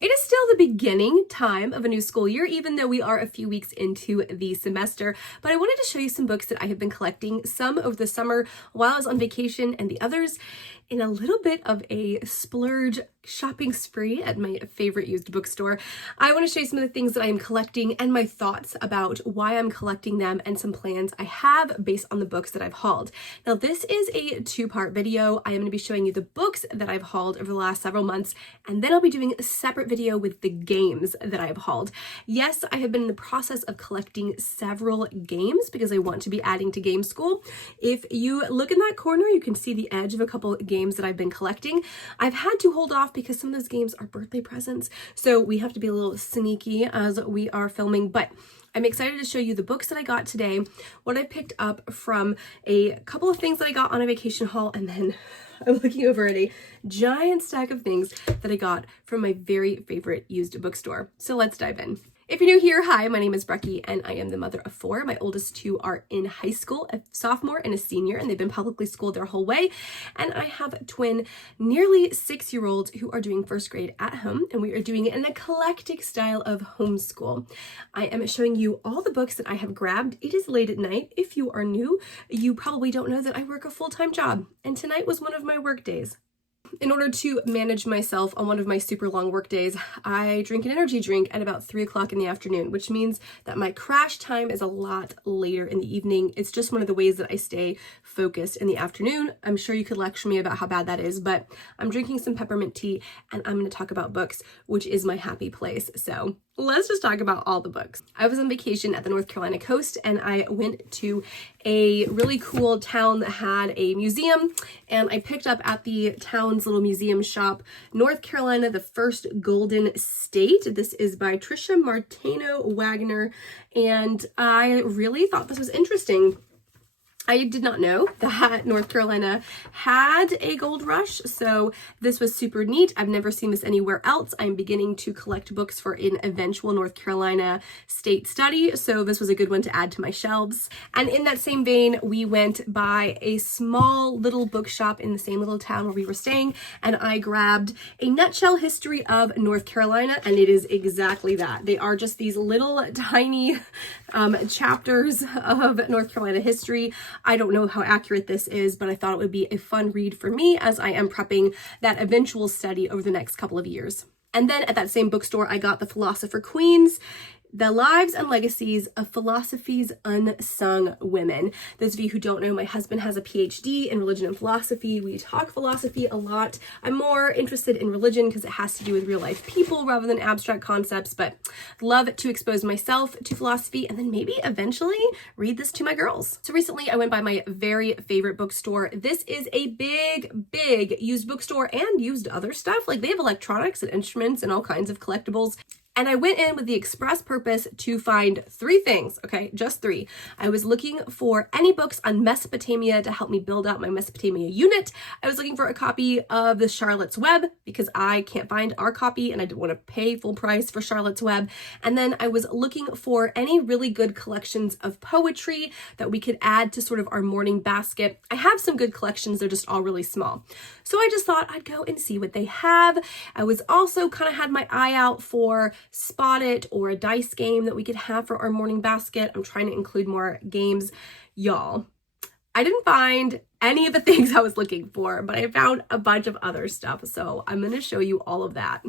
It is still the beginning time of a new school year, even though we are a few weeks into the semester, but I wanted to show you some books that I have been collecting, some over the summer while I was on vacation and the others in a little bit of a splurge shopping spree at my favorite used bookstore. I want to show you some of the things that I am collecting and my thoughts about why I'm collecting them and some plans I have based on the books that I've hauled. Now, this is a two-part video. I am going to be showing you the books that I've hauled over the last several months, and then I'll be doing a separate video with the games that I've hauled. Yes, I have been in the process of collecting several games because I want to be adding to game school. If you look in that corner, you can see the edge of a couple games that I've been collecting. I've had to hold off because some of those games are birthday presents, so we have to be a little sneaky as we are filming, but I'm excited to show you the books that I got today, what I picked up from a couple of things that I got on a vacation haul, and then I'm looking over at a giant stack of things that I got from my very favorite used bookstore. So let's dive in. If you're new here, hi, my name is Brecky and I am the mother of four. My oldest two are in high school, a sophomore and a senior, and they've been publicly schooled their whole way. And I have twin, nearly 6-year-olds who are doing first grade at home, and we are doing it in an eclectic style of homeschool. I am showing you all the books that I have grabbed. It is late at night. If you are new, you probably don't know that I work a full-time job, and tonight was one of my work days. In order to manage myself on one of my super long work days, I drink an energy drink at about 3 o'clock in the afternoon, which means that my crash time is a lot later in the evening. It's just one of the ways that I stay focused in the afternoon. I'm sure you could lecture me about how bad that is, but I'm drinking some peppermint tea and I'm going to talk about books, which is my happy place. So let's just talk about all the books. I was on vacation at the North Carolina coast and I went to a really cool town that had a museum, and I picked up at the town's little museum shop, North Carolina, the First Golden State. This is by Tricia Martino Wagner, and I really thought this was interesting. I did not know that North Carolina had a gold rush, so this was super neat. I've never seen this anywhere else. I'm beginning to collect books for an eventual North Carolina state study, so this was a good one to add to my shelves. And in that same vein, we went by a small little bookshop in the same little town where we were staying, and I grabbed a nutshell history of North Carolina, and it is exactly that. They are just these little tiny chapters of North Carolina history. I don't know how accurate this is, but I thought it would be a fun read for me as I am prepping that eventual study over the next couple of years. And then at that same bookstore, I got The Philosopher Queens, The Lives and Legacies of Philosophy's Unsung Women. Those of you who don't know, my husband has a PhD in religion and philosophy. We talk philosophy a lot. I'm more interested in religion because it has to do with real life people rather than abstract concepts, but love to expose myself to philosophy and then maybe eventually read this to my girls. So recently I went by my very favorite bookstore. This is a big used bookstore and used other stuff. Like they have electronics and instruments and all kinds of collectibles. And I went in with the express purpose to find 3 things, okay, just 3. I was looking for any books on Mesopotamia to help me build out my Mesopotamia unit. I was looking for a copy of the Charlotte's Web because I can't find our copy and I didn't want to pay full price for Charlotte's Web. And then I was looking for any really good collections of poetry that we could add to sort of our morning basket. I have some good collections, they're just all really small. So I just thought I'd go and see what they have. I was also kind of had my eye out for Spot It or a dice game that we could have for our morning basket. I'm trying to include more games. Y'all, I didn't find any of the things I was looking for, but I found a bunch of other stuff. So I'm going to show you all of that.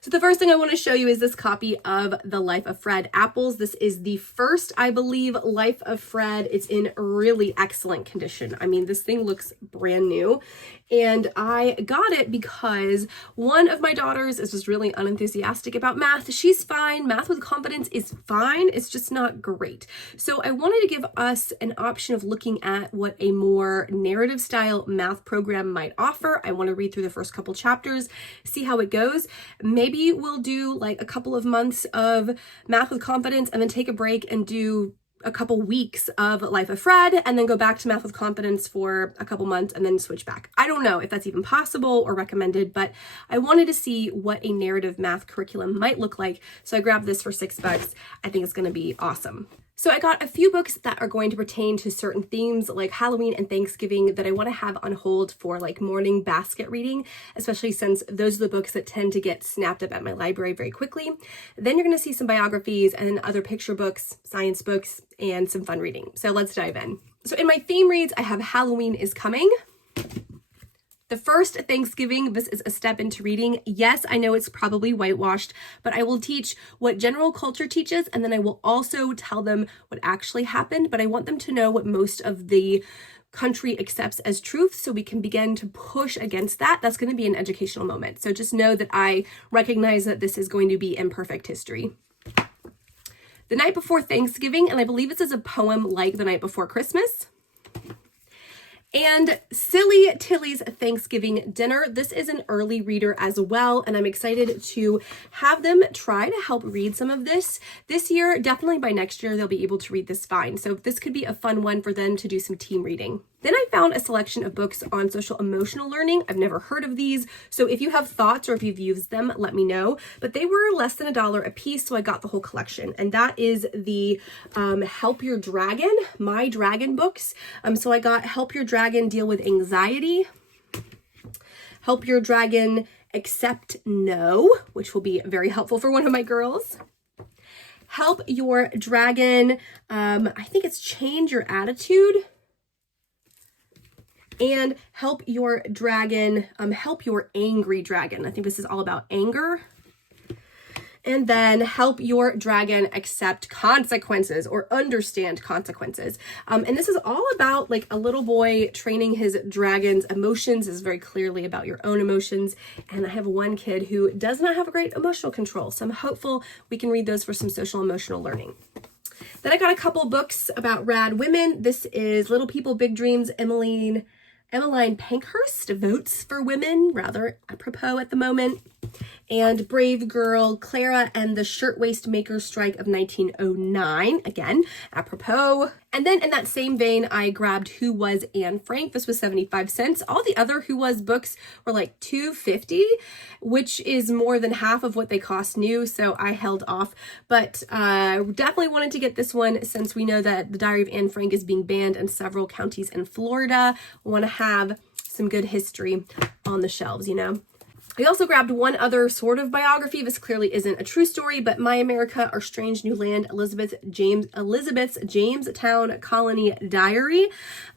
So the first thing I want to show you is this copy of The Life of Fred Apples. This is the first, I believe, Life of Fred. It's in really excellent condition. I mean, this thing looks brand new. And I got it because one of my daughters is just really unenthusiastic about math. She's fine. Math with confidence is fine. It's just not great. So I wanted to give us an option of looking at what a more narrative style math program might offer. I want to read through the first couple chapters, see how it goes. Maybe we'll do like a couple of months of math with confidence and then take a break and do a couple weeks of Life of Fred and then go back to Math with Confidence for a couple months and then switch back. I don't know if that's even possible or recommended, but I wanted to see what a narrative math curriculum might look like. So I grabbed this for $6. I think it's going to be awesome. So I got a few books that are going to pertain to certain themes like Halloween and Thanksgiving that I want to have on hold for like morning basket reading, especially since those are the books that tend to get snapped up at my library very quickly. Then you're going to see some biographies and other picture books, science books, and some fun reading. So let's dive in. So in my theme reads, I have Halloween is Coming. The first Thanksgiving, this is a step into reading. Yes, I know it's probably whitewashed, but I will teach what general culture teaches, and then I will also tell them what actually happened, but I want them to know what most of the country accepts as truth so we can begin to push against that. That's going to be an educational moment. So just know that I recognize that this is going to be imperfect history. The Night Before Thanksgiving, and I believe this is a poem like The Night Before Christmas. And Silly Tilly's Thanksgiving Dinner. This is an early reader as well, and I'm excited to have them try to help read some of this year. Definitely by next year, they'll be able to read this fine. So this could be a fun one for them to do some team reading. Then I found a selection of books on social emotional learning. I've never heard of these, so if you have thoughts or if you've used them, let me know. But they were less than $1 a piece, so I got the whole collection. And that is the Help Your Dragon, My Dragon books. So I got Help Your Dragon Deal with Anxiety, Help Your Dragon Accept No, which will be very helpful for one of my girls. Help Your Dragon, I think it's Change Your Attitude. And Help Your Dragon, Help Your Angry Dragon. I think this is all about anger. And then Help Your Dragon Accept Consequences or Understand Consequences. And this is all about like a little boy training his dragon's emotions. This is very clearly about your own emotions. And I have one kid who does not have a great emotional control. So I'm hopeful we can read those for some social emotional learning. Then I got a couple books about rad women. This is Little People, Big Dreams, Emmeline Pankhurst, Votes for Women, rather apropos at the moment. And Brave Girl, Clara and the Shirtwaist Makers Strike of 1909, again, apropos. And then in that same vein, I grabbed Who Was Anne Frank. This was 75 cents. All the other Who Was books were like $2.50, which is more than half of what they cost new, so I held off. But definitely wanted to get this one since we know that The Diary of Anne Frank is being banned in several counties in Florida. I want to have some good history on the shelves, you know. I also grabbed one other sort of biography. This clearly isn't a true story, but My America, Our Strange New Land, Elizabeth's Jamestown Colony Diary.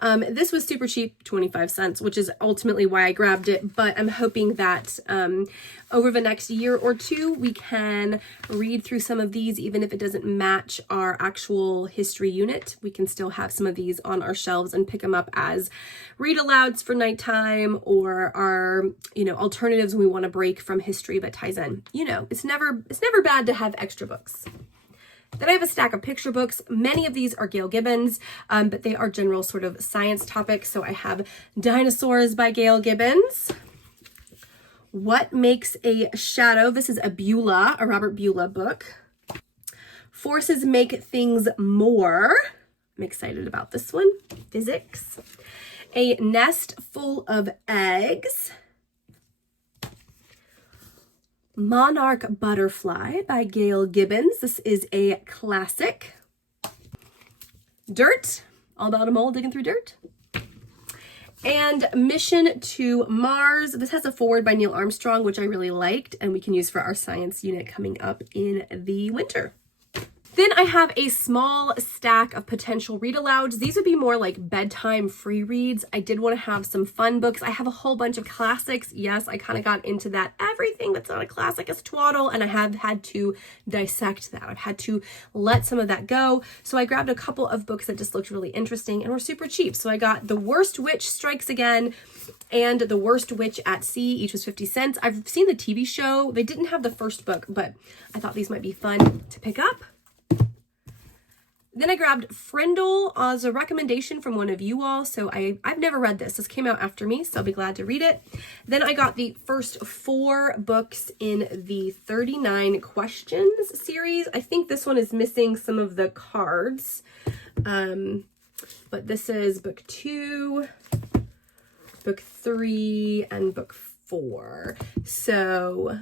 This was super cheap, 25 cents, which is ultimately why I grabbed it. But I'm hoping that over the next year or two, we can read through some of these, even if it doesn't match our actual history unit. We can still have some of these on our shelves and pick them up as read-alouds for nighttime or our, alternatives when we want to break from history but ties in. It's never bad to have extra books. Then I have a stack of picture books. Many of these are Gail Gibbons, but they are general sort of science topics. So I have Dinosaurs by Gail Gibbons. What Makes a Shadow? This is a Robert Beulah book. Forces Make Things More. I'm excited about this one. Physics. A Nest Full of Eggs. Monarch Butterfly by Gail Gibbons. This is a classic. Dirt. All about a mole digging through dirt. And Mission to Mars. This has a foreword by Neil Armstrong, which I really liked, and we can use for our science unit coming up in the winter. Then I have a small stack of potential read-alouds. These would be more like bedtime free reads. I did want to have some fun books. I have a whole bunch of classics. Yes, I kind of got into that. Everything that's not a classic is twaddle, and I have had to dissect that. I've had to let some of that go. So I grabbed a couple of books that just looked really interesting and were super cheap. So I got The Worst Witch Strikes Again and The Worst Witch at Sea. Each was 50 cents. I've seen the TV show. They didn't have the first book, but I thought these might be fun to pick up. Then I grabbed Frindle as a recommendation from one of you all. So I've never read this. This came out after me, so I'll be glad to read it. Then I got the first 4 books in the 39 Questions series. I think this one is missing some of the cards. But this is book 2, book 3, and book 4. So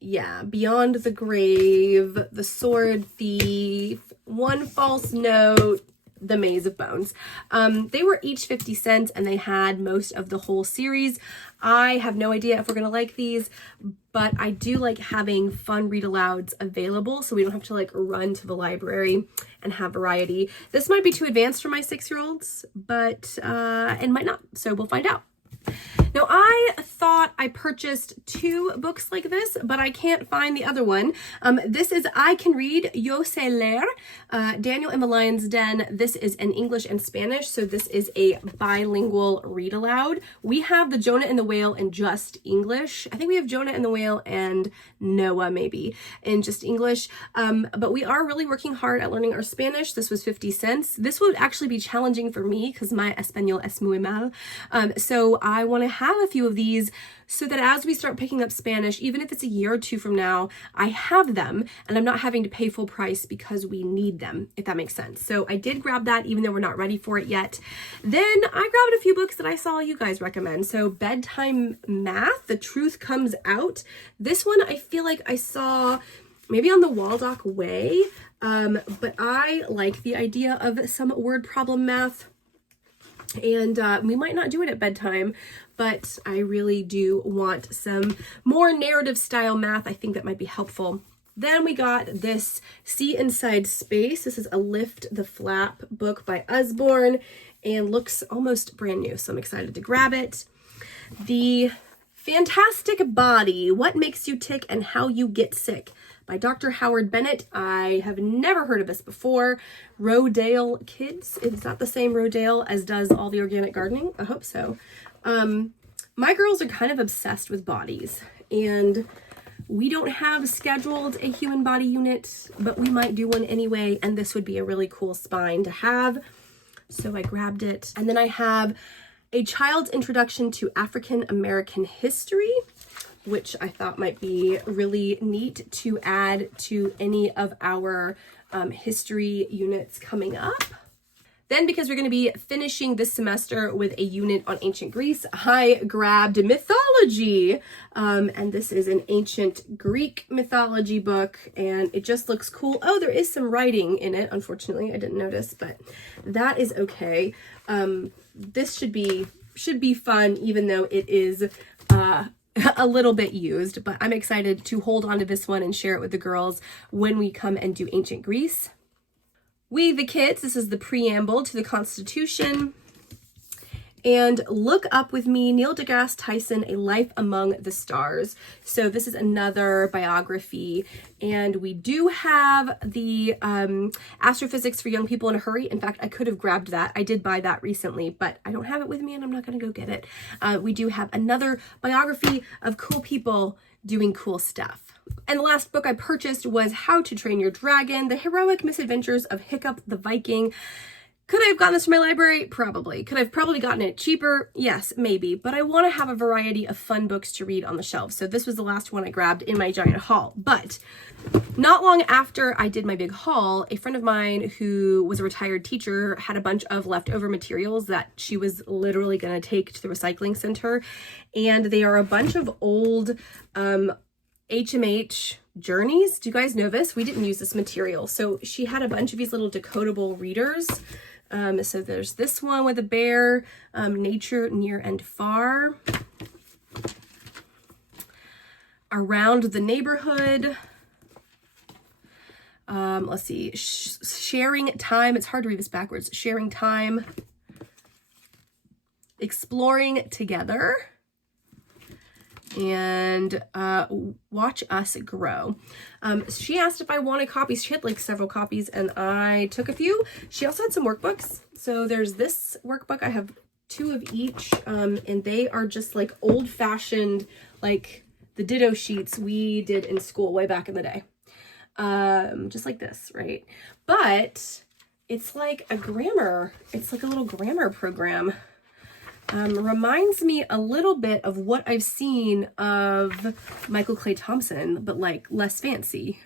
yeah, Beyond the Grave, The Sword Thief, One False Note, The Maze of Bones. They were each 50 cents and they had most of the whole series. I have no idea if we're gonna like these, but I do like having fun read-alouds available so we don't have to like run to the library and have variety. This might be too advanced for my 6-year-olds, but and might not, so we'll find out. Now, I thought I purchased 2 books like this, but I can't find the other one. This is I Can Read, Yo Sé Leer, Daniel in the Lion's Den. This is in English and Spanish, so this is a bilingual read aloud. We have the Jonah and the Whale in just English. I think we have Jonah and the Whale and Noah maybe in just English, but we are really working hard at learning our Spanish. This was 50 cents. This would actually be challenging for me because my Español es muy mal. So I want to have a few of these so that as we start picking up Spanish, even if it's a year or 2 from now, I have them and I'm not having to pay full price because we need them, if that makes sense. So I did grab that even though we're not ready for it yet. Then I grabbed a few books that I saw you guys recommend. So Bedtime Math, The Truth Comes Out. This one I feel like I saw maybe on the Waldock Way, but I like the idea of some word problem math. And we might not do it at bedtime, but I really do want some more narrative style math. I think that might be helpful. Then we got this See Inside Space. This is a Lift the Flap book by Usborne and looks almost brand new, so I'm excited to grab it. The Fantastic Body, What Makes You Tick and How You Get Sick by Dr. Howard Bennett. I have never heard of this before. Rodale Kids. It's not the same Rodale as does All the Organic Gardening. I hope so. My girls are kind of obsessed with bodies, and we don't have scheduled a human body unit, but we might do one anyway, and this would be a really cool spine to have. So I grabbed it. And then I have A Child's Introduction to African American History, which I thought might be really neat to add to any of our history units coming up. Then, because we're going to be finishing this semester with a unit on ancient Greece, I grabbed mythology. And this is an ancient Greek mythology book, and it just looks cool. Oh, there is some writing in it. Unfortunately, I didn't notice, but that is okay. This should be fun, even though it is a little bit used, but I'm excited to hold on to this one and share it with the girls when we come and do ancient Greece. We the Kids, this is the preamble to the Constitution. And Look Up With Me, Neil deGrasse Tyson, A Life Among the Stars. So this is another biography, and we do have the Astrophysics for Young People in a Hurry. In fact, I could have grabbed that. I did buy that recently, but I don't have it with me and I'm not going to go get it. We do have another biography of cool people doing cool stuff. And the last book I purchased was How to Train Your Dragon, The Heroic Misadventures of Hiccup the Viking. Could I have gotten this from my library? Probably. Could I have probably gotten it cheaper? Yes, maybe. But I want to have a variety of fun books to read on the shelf. So this was the last one I grabbed in my giant haul. But not long after I did my big haul, a friend of mine who was a retired teacher had a bunch of leftover materials that she was literally going to take to the recycling center. And they are a bunch of old HMH journeys. Do you guys know this? We didn't use this material. So she had a bunch of these little decodable readers. So there's this one with a bear, Nature Near and Far, Around the Neighborhood. Let's see, Sharing Time. It's hard to read this backwards. Sharing Time, Exploring Together, and Watch Us Grow. She asked if I wanted copies. She had like several copies and I took a few. She also had some workbooks. So there's this workbook. I have 2 of each, and they are just like old-fashioned, like the ditto sheets we did in school way back in the day. Just like this, right? But it's like a grammar. It's like a little grammar program. Reminds me a little bit of what I've seen of Michael Clay Thompson, but like less fancy.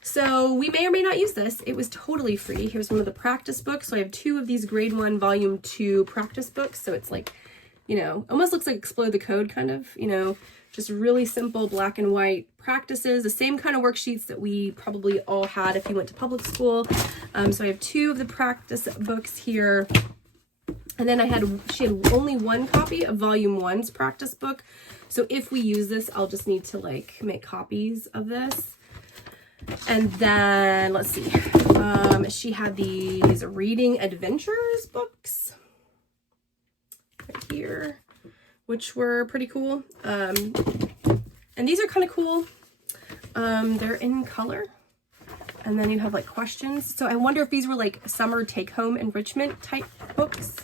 So we may or may not use this. It was totally free. Here's one of the practice books. So I have 2 of these grade 1 volume 2 practice books. So it's like, you know, almost looks like Explode the Code kind of, you know, Just really simple black and white practices, the same kind of worksheets that we probably all had if you went to public school. So I have 2 of the practice books here. And then she had only 1 copy of volume 1's practice book. So if we use this, I'll just need to like make copies of this. And then let's see, she had these reading adventures books right here, which were pretty cool. And these are kind of cool. They're in color. And then you have like questions. So I wonder if these were like summer take-home enrichment type books.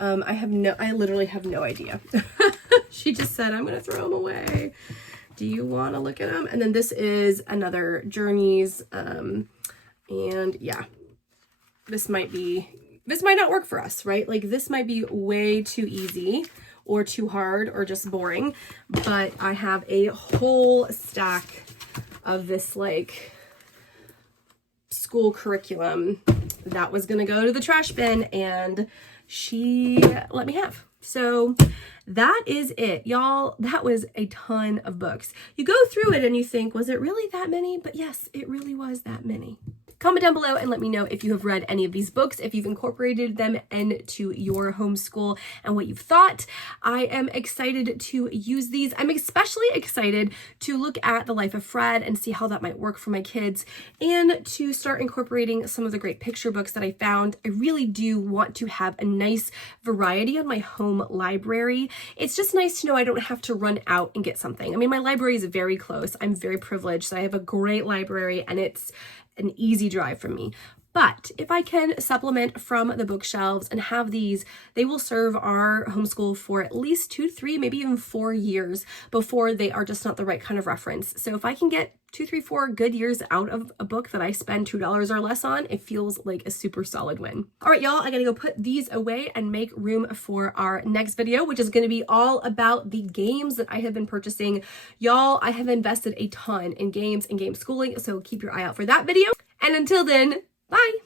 I literally have no idea. She just said, I'm going to throw them away. Do you want to look at them? And then this is another Journeys. And yeah, this might not work for us, right? Like this might be way too easy or too hard or just boring, but I have a whole stack of this like school curriculum that was going to go to the trash bin, and she let me have. So that is it, y'all. That was a ton of books. You go through it and you think, was it really that many? But yes, it really was that many. Comment down below and let me know if you have read any of these books, if you've incorporated them into your homeschool and what you've thought. I am excited to use these. I'm especially excited to look at The Life of Fred and see how that might work for my kids, and to start incorporating some of the great picture books that I found. I really do want to have a nice variety on my home library. It's just nice to know I don't have to run out and get something. I mean, my library is very close. I'm very privileged. So I have a great library and it's an easy drive for me. But if I can supplement from the bookshelves and have these, they will serve our homeschool for at least 2 to 3, maybe even 4 years before they are just not the right kind of reference. So if I can get 2, 3, 4 good years out of a book that I spend $2 or less on, it feels like a super solid win. All right, y'all, I gotta go put these away and make room for our next video, which is gonna be all about the games that I have been purchasing. Y'all, I have invested a ton in games and game schooling, so keep your eye out for that video. And until then, bye.